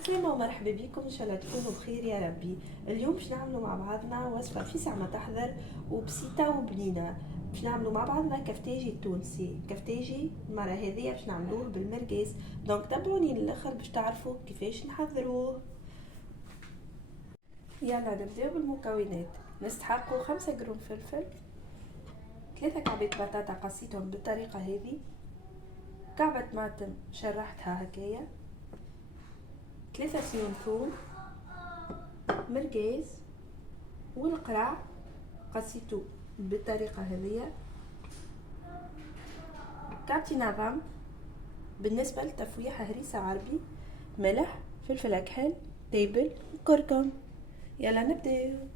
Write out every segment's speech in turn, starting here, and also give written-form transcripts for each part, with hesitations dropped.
عسلامة ومرحبا بكم، ان شاء الله تكونوا بخير يا ربي. اليوم باش نعملوا مع بعضنا وصفة في ساعة ما تحضر وبسيطة وبنينة. باش نعملوا مع بعضنا كفتاجي تونسي. كفتاجي المرة هذه باش نعملوه بالمرقاس. دونك تابعوني للاخر باش تعرفوا كيفاش نحضروه. يلا نبداو بالمكونات. نستحقوا 5 جرام فلفل، 3 كعبات بطاطا قصيتهم بالطريقة هذه، كعبة طماطم شرحتها هكايا، 3 سيون ثوم، مرقاز، والقرع قصيتو بالطريقة هذيا، كعبتين عظم بالنسبة لتفويحة هريسة عربي، ملح، فلفل أكحل، تيبل، كركم. يلا نبداو.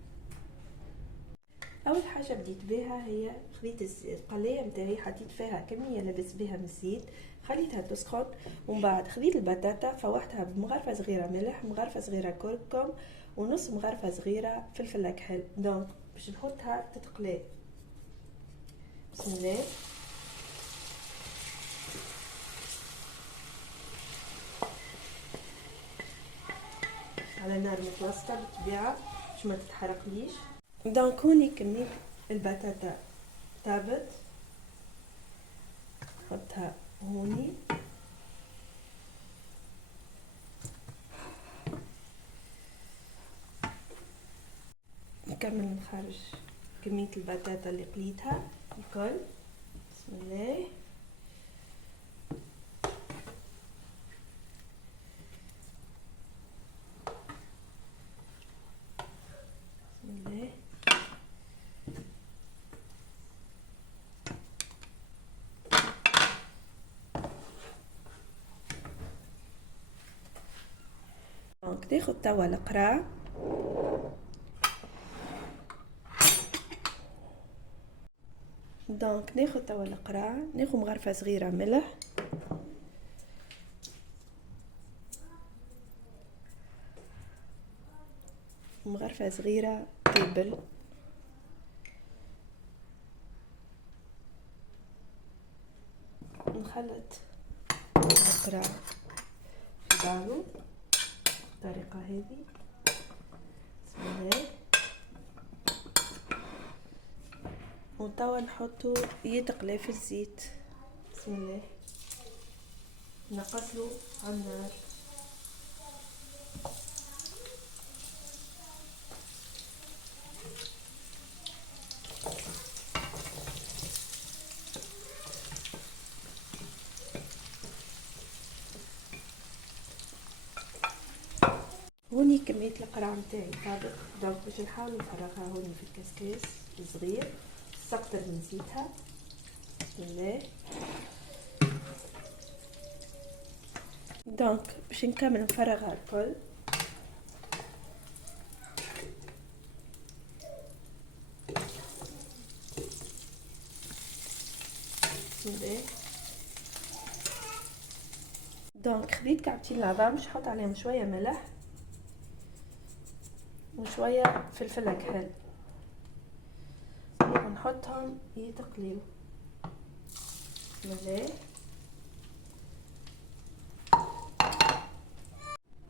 أول حاجة بديت بها هي خذيت القلاية متاعي، حطيت فيها كمية لبس بها من الزيت، خليتها تسخن، ومن بعد خذيت البطاطا فوحتها بمغرفة صغيرة ملح، مغرفة صغيرة كركم، ونص مغرفة صغيرة فلفل أكحل. دونك باش نحطها تتقلي. بسم الله. على نار متوسطة بالطبيعة باش ما تتحرقليش. دونك هوني كمية البطاطا طابت، نحطها هوني. نكمل نخرج كمية البطاطا اللي قليتها الكل. بسم الله. بسم الله. دونك تاخد توا القرع، دونك ناخد توا القرع، ناخد مغرفة صغيرة ملح، مغرفة صغيرة تبل، نخلط القرع في بعضه بالطريقة هذه. بسم الله. وتوا نحطو يتقلى في الزيت. بسم الله. نقصلو على النار. هوني كمية القرع متاعي طابت، دونك باش نحاول نفرغها هوني في الكسكاس الصغير، سقطر من زيتها. بسم الله. دونك باش نكمل نفرغها الكل. بسم الله. دونك خديت كعبتين العظام، باش نحط عليهم شوية ملح وشوية فلفل أكحل ونحطهم يتقليو. بسم الله.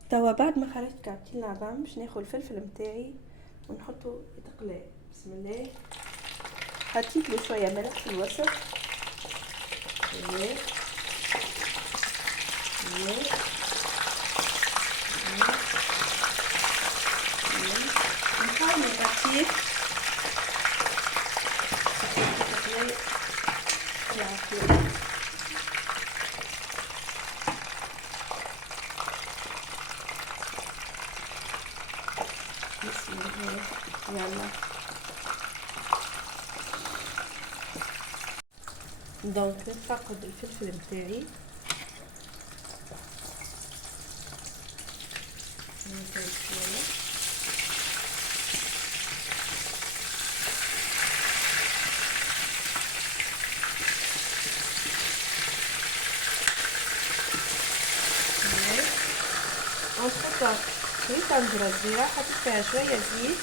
توا بعد ما خرجت كعبتين العظام باش ناخد الفلفل متاعي ونحطو يتقلى. بسم الله. حطيت له شويه ملح في الوسط. بسم الله. بسم الله. نحاول نغطيه بسم الله. يلا. دونك نفقد الفلفل متاعي، نزيد شويه. ونحط خليط طنجرة صغيرة، حطيت فيها شوية زيت،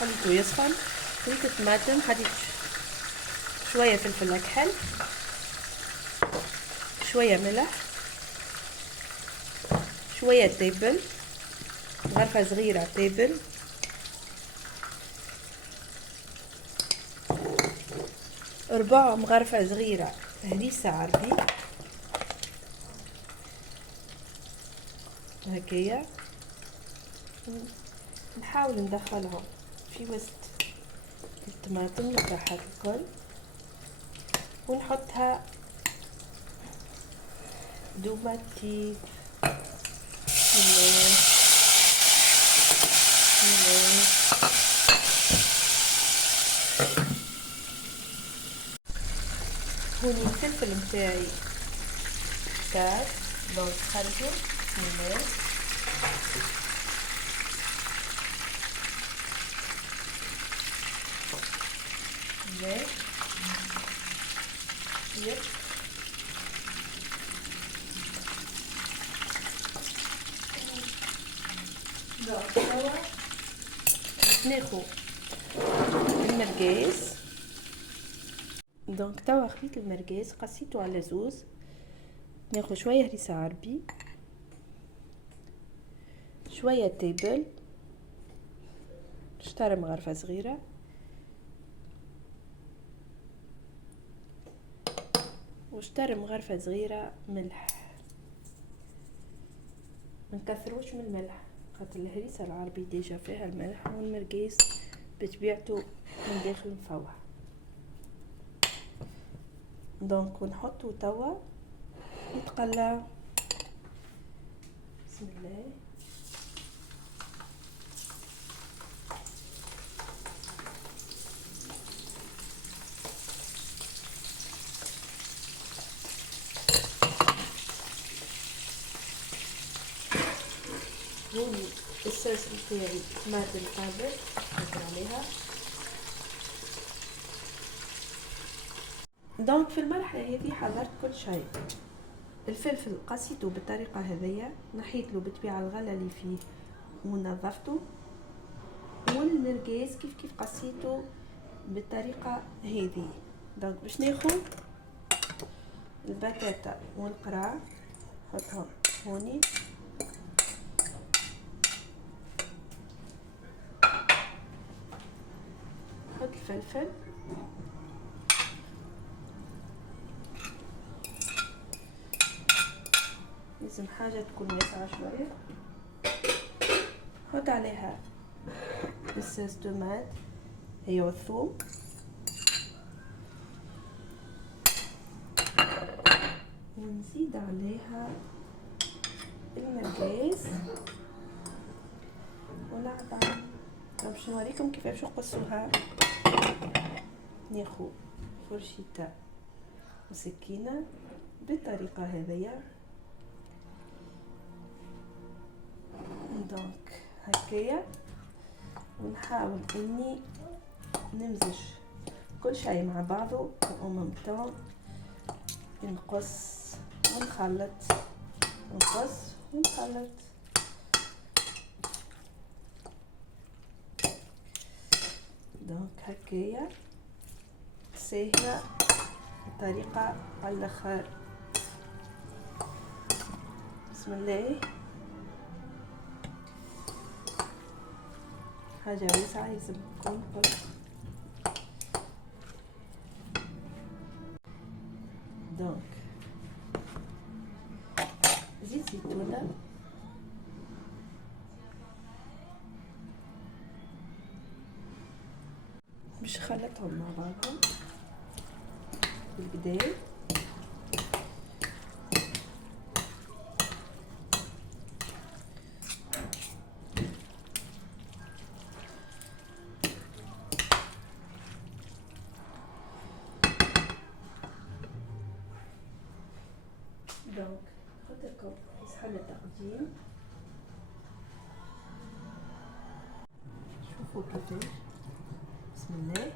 خليته يسخن. خليط الطماطم، حطيت شوية فلفل أكحل، شوية ملح، شوية تيبل، مغرفة صغيرة تيبل، 4 مغرفة صغيرة هريسة عربي هكايا. نحاول ندخلهم في وسط الطماطم نطرحها الكل، ونحطها دوماتي هوني الفلفل متاعي كاس دونك خرجوا بسم الله. يب دونك توا ناخو المرقاس. دونك توا خفيت المرقاس قصيته على زوز، ناخد شوية هريسة عربي، شوية تيبل، شطر مغرفة صغيرة، وشطر مغرفة صغيرة ملح. منكثروش من الملح خاطر الهريسة العربي ديجا فيها الملح، والمرقاس بطبيعته من داخل مفوح. دونك ونحطو توا يتقلى بسم الله. هوني الصوص متاعي طماطم طابت نحط عليها. دونك في المرحلة هذه حضرت كل شيء. الفلفل قصيته بالطريقة هذيا، نحيت له بالطبيعة الغلة اللي فيه ونظفته، والمرقاس كيف قصيته بالطريقة هذه. دونك باش ناخذ البطاطا والقرع نحطهم هوني، نحط الفلفل، لازم حاجة تكون واسعة شوية، نحط عليها الصوص طماط هي والثوم، ونزيد عليها المرقاس ونعبع. باش نوريكم كيفاش نقصوها. ناخذ فرشيطة وسكينة بالطريقة هذيا. دونك هكايا، ونحاول اني نمزج كل شيء مع بعضه ومن نقص ونخلط، نقص ونخلط. دونك هكايا سهلة بطريقة على الاخر. بسم الله. حاجة واسعة لازم تكون قص. دونك زيت زيتونة، باش نخلطهم مع بعضهم بالكدا. دونك نحط لكم صحن التقديم، شوفوا كيفاش. بسم الله.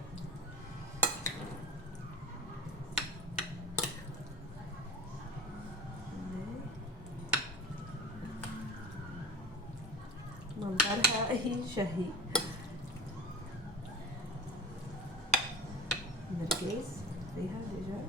منظرها شهي. مرقاس فيها ديجا،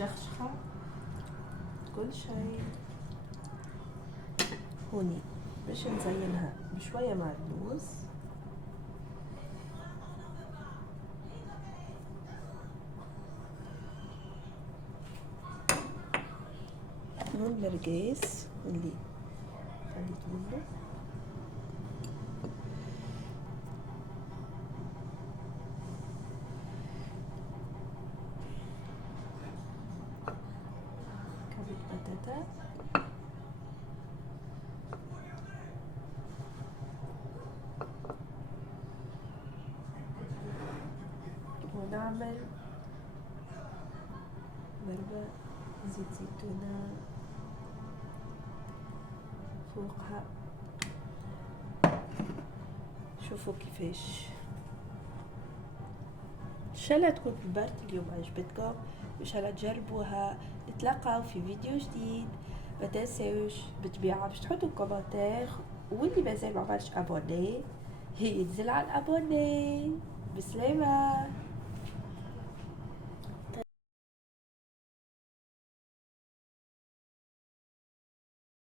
مشخشخة كل شيء. هوني باش نزينها بشوية مع اللوز. هون مرقيس اللي خليت منه. كبد بطاطا. ونعمل ضربة زيت زيتونة فوقها. شوفوا كيفاش ان شاء الله تكون كبرت اليوم عجبتكم، وان شاء الله تجربوها. نتلاقاو في فيديو جديد. ما تنساوش بالطبيعه باش تحطوا كومنتير، واللي مازال ما عملش ابوني هي ينزل على الابوني. بسلامه.